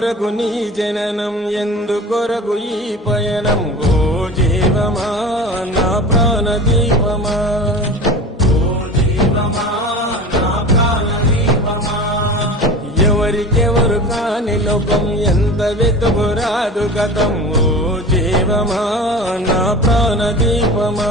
కొరకు నీ జననం ఎందుకొరకు ఈ పయనం ఓ జీవమా నా ప్రాణ దీపమా ఎవరికెవరు కాని లోకం ఎంత వెతుకురాదు గతం ఓ జీవమా నా ప్రాణ దీపమా